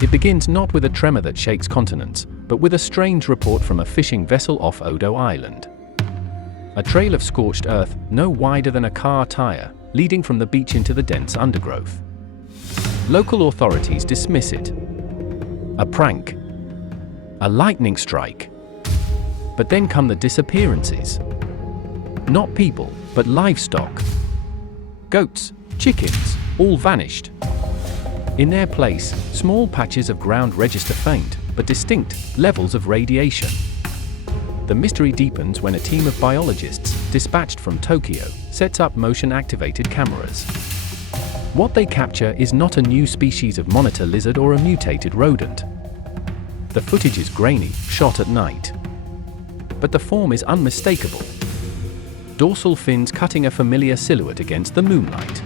It begins not with a tremor that shakes continents, but with a strange report from a fishing vessel off Odo Island. A trail of scorched earth, no wider than a car tire, leading from the beach into the dense undergrowth. Local authorities dismiss it. A prank. A lightning strike. But then come the disappearances. Not people, but livestock. Goats, chickens, all vanished. In their place, small patches of ground register faint, but distinct, levels of radiation. The mystery deepens when a team of biologists, dispatched from Tokyo, sets up motion-activated cameras. What they capture is not a new species of monitor lizard or a mutated rodent. The footage is grainy, shot at night. But the form is unmistakable. Dorsal fins cutting a familiar silhouette against the moonlight.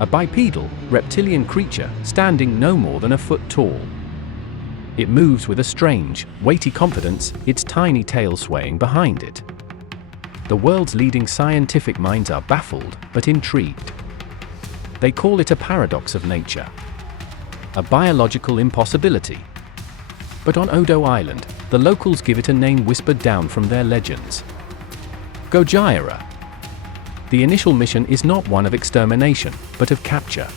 A bipedal, reptilian creature standing no more than a foot tall. It moves with a strange, weighty confidence, its tiny tail swaying behind it. The world's leading scientific minds are baffled, but intrigued. They call it a paradox of nature. A biological impossibility. But on Odo Island, the locals give it a name whispered down from their legends. Godzilla. The initial mission is not one of extermination, but of capture.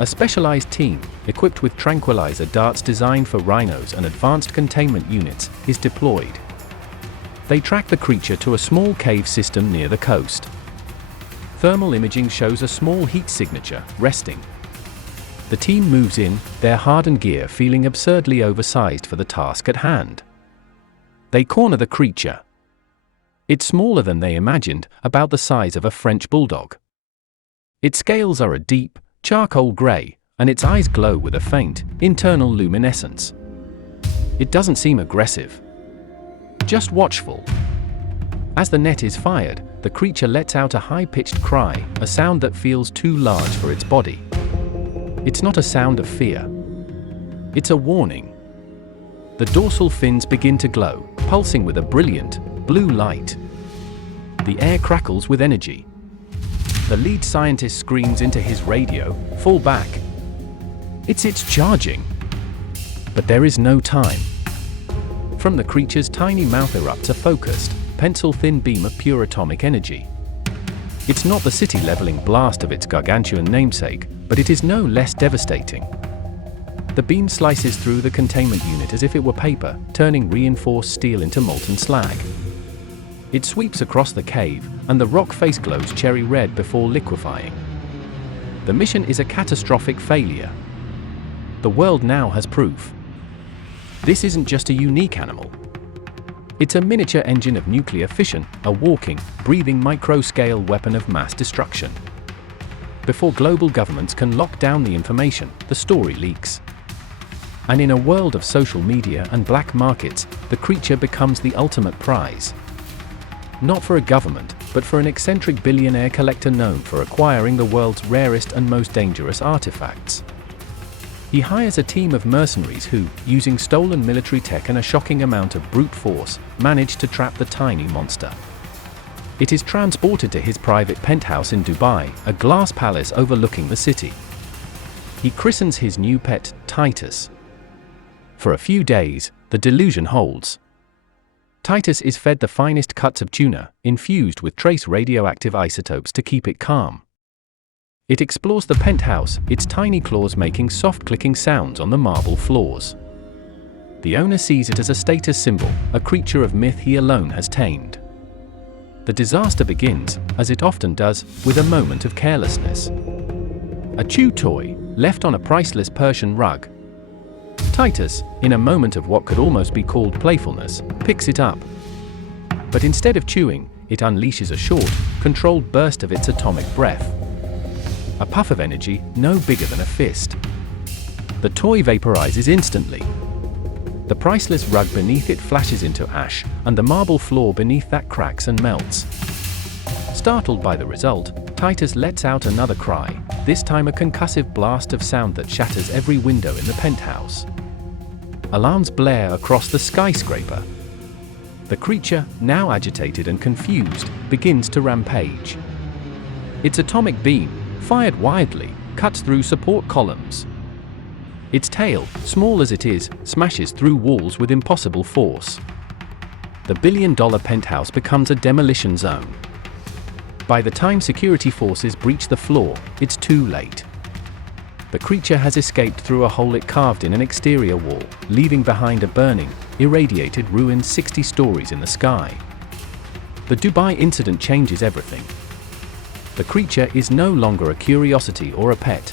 A specialized team, equipped with tranquilizer darts designed for rhinos and advanced containment units, is deployed. They track the creature to a small cave system near the coast. Thermal imaging shows a small heat signature, resting. The team moves in, their hardened gear feeling absurdly oversized for the task at hand. They corner the creature. It's smaller than they imagined, about the size of a French bulldog. Its scales are a deep, charcoal gray, and its eyes glow with a faint, internal luminescence. It doesn't seem aggressive. Just watchful. As the net is fired, the creature lets out a high-pitched cry, a sound that feels too large for its body. It's not a sound of fear. It's a warning. The dorsal fins begin to glow, pulsing with a brilliant, blue light. The air crackles with energy. The lead scientist screams into his radio, "Fall back." It's charging. But there is no time. From the creature's tiny mouth erupts a focused, pencil-thin beam of pure atomic energy. It's not the city-leveling blast of its gargantuan namesake, but it is no less devastating. The beam slices through the containment unit as if it were paper, turning reinforced steel into molten slag. It sweeps across the cave, and the rock face glows cherry red before liquefying. The mission is a catastrophic failure. The world now has proof. This isn't just a unique animal. It's a miniature engine of nuclear fission, a walking, breathing micro-scale weapon of mass destruction. Before global governments can lock down the information, the story leaks. And in a world of social media and black markets, the creature becomes the ultimate prize. Not for a government, but for an eccentric billionaire collector known for acquiring the world's rarest and most dangerous artifacts. He hires a team of mercenaries who, using stolen military tech and a shocking amount of brute force, manage to trap the tiny monster. It is transported to his private penthouse in Dubai, a glass palace overlooking the city. He christens his new pet, Titus. For a few days, the delusion holds. Titus is fed the finest cuts of tuna, infused with trace radioactive isotopes to keep it calm. It explores the penthouse, its tiny claws making soft clicking sounds on the marble floors. The owner sees it as a status symbol, a creature of myth he alone has tamed. The disaster begins, as it often does, with a moment of carelessness. A chew toy, left on a priceless Persian rug. Titus, in a moment of what could almost be called playfulness, picks it up. But instead of chewing, it unleashes a short, controlled burst of its atomic breath. A puff of energy, no bigger than a fist. The toy vaporizes instantly. The priceless rug beneath it flashes into ash, and the marble floor beneath that cracks and melts. Startled by the result, Titus lets out another cry, this time a concussive blast of sound that shatters every window in the penthouse. Alarms blare across the skyscraper. The creature, now agitated and confused, begins to rampage. Its atomic beam, fired wildly, cuts through support columns. Its tail, small as it is, smashes through walls with impossible force. The billion-dollar penthouse becomes a demolition zone. By the time security forces breach the floor, it's too late. The creature has escaped through a hole it carved in an exterior wall, leaving behind a burning, irradiated ruin 60 stories in the sky. The Dubai incident changes everything. The creature is no longer a curiosity or a pet.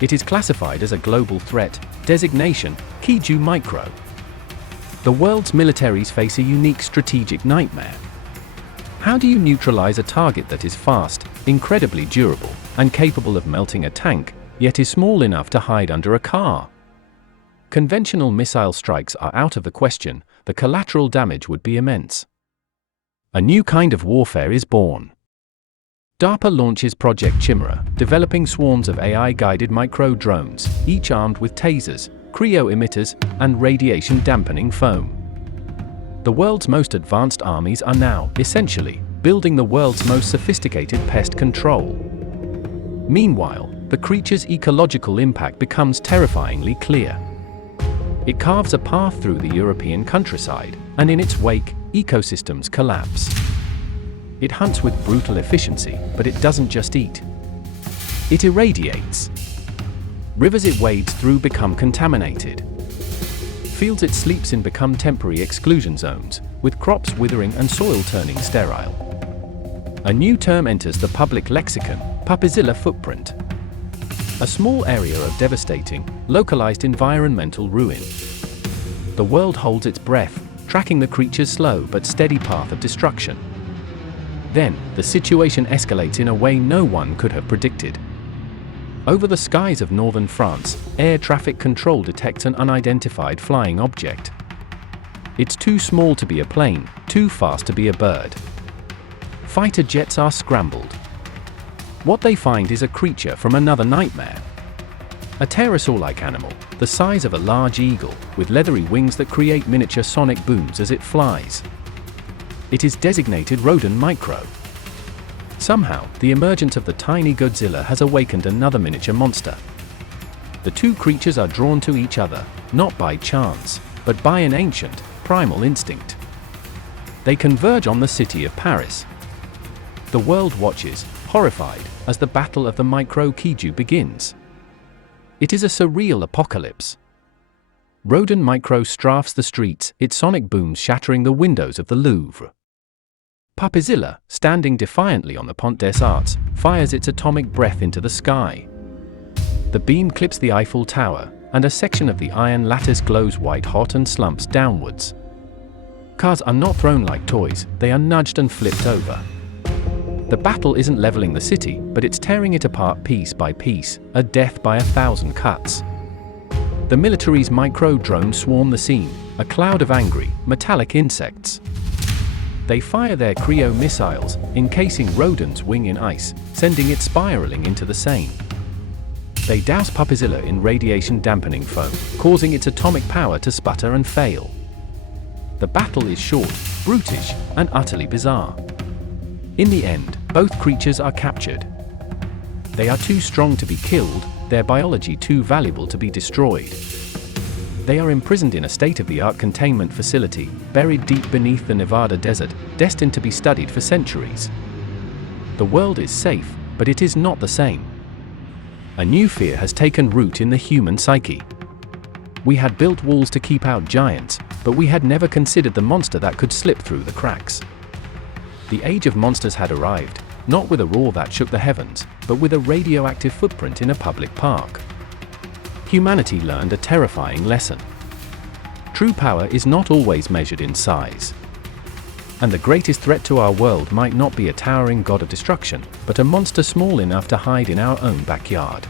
It is classified as a global threat, designation, Kiju Micro. The world's militaries face a unique strategic nightmare. How do you neutralize a target that is fast, incredibly durable, and capable of melting a tank, yet is small enough to hide under a car? Conventional missile strikes are out of the question, the collateral damage would be immense. A new kind of warfare is born. DARPA launches Project Chimera, developing swarms of AI-guided micro-drones, each armed with tasers, cryo-emitters, and radiation-dampening foam. The world's most advanced armies are now, essentially, building the world's most sophisticated pest control. Meanwhile, the creature's ecological impact becomes terrifyingly clear. It carves a path through the European countryside, and in its wake, ecosystems collapse. It hunts with brutal efficiency, but it doesn't just eat. It irradiates. Rivers it wades through become contaminated. Fields it sleeps in become temporary exclusion zones, with crops withering and soil turning sterile. A new term enters the public lexicon, Godzilla footprint. A small area of devastating, localized environmental ruin. The world holds its breath, tracking the creature's slow but steady path of destruction. Then, the situation escalates in a way no one could have predicted. Over the skies of northern France, air traffic control detects an unidentified flying object. It's too small to be a plane, too fast to be a bird. Fighter jets are scrambled. What they find is a creature from another nightmare. A pterosaur-like animal, the size of a large eagle, with leathery wings that create miniature sonic booms as it flies. It is designated Rodent Micro. Somehow, the emergence of the tiny Godzilla has awakened another miniature monster. The two creatures are drawn to each other, not by chance, but by an ancient, primal instinct. They converge on the city of Paris. The world watches, horrified, as the battle of the Micro-Kiju begins. It is a surreal apocalypse. Rodent Micro strafes the streets, its sonic booms shattering the windows of the Louvre. Godzilla, standing defiantly on the Pont des Arts, fires its atomic breath into the sky. The beam clips the Eiffel Tower, and a section of the iron lattice glows white-hot and slumps downwards. Cars are not thrown like toys, they are nudged and flipped over. The battle isn't leveling the city, but it's tearing it apart piece by piece, a death by 1,000 cuts. The military's micro-drones swarm the scene, a cloud of angry, metallic insects. They fire their cryo missiles, encasing Rodent's wing in ice, sending it spiraling into the Seine. They douse Godzilla in radiation-dampening foam, causing its atomic power to sputter and fail. The battle is short, brutish, and utterly bizarre. In the end, both creatures are captured. They are too strong to be killed, their biology too valuable to be destroyed. They are imprisoned in a state-of-the-art containment facility, buried deep beneath the Nevada desert, destined to be studied for centuries. The world is safe, but it is not the same. A new fear has taken root in the human psyche. We had built walls to keep out giants, but we had never considered the monster that could slip through the cracks. The age of monsters had arrived, not with a roar that shook the heavens, but with a radioactive footprint in a public park. Humanity learned a terrifying lesson. True power is not always measured in size. And the greatest threat to our world might not be a towering god of destruction, but a monster small enough to hide in our own backyard.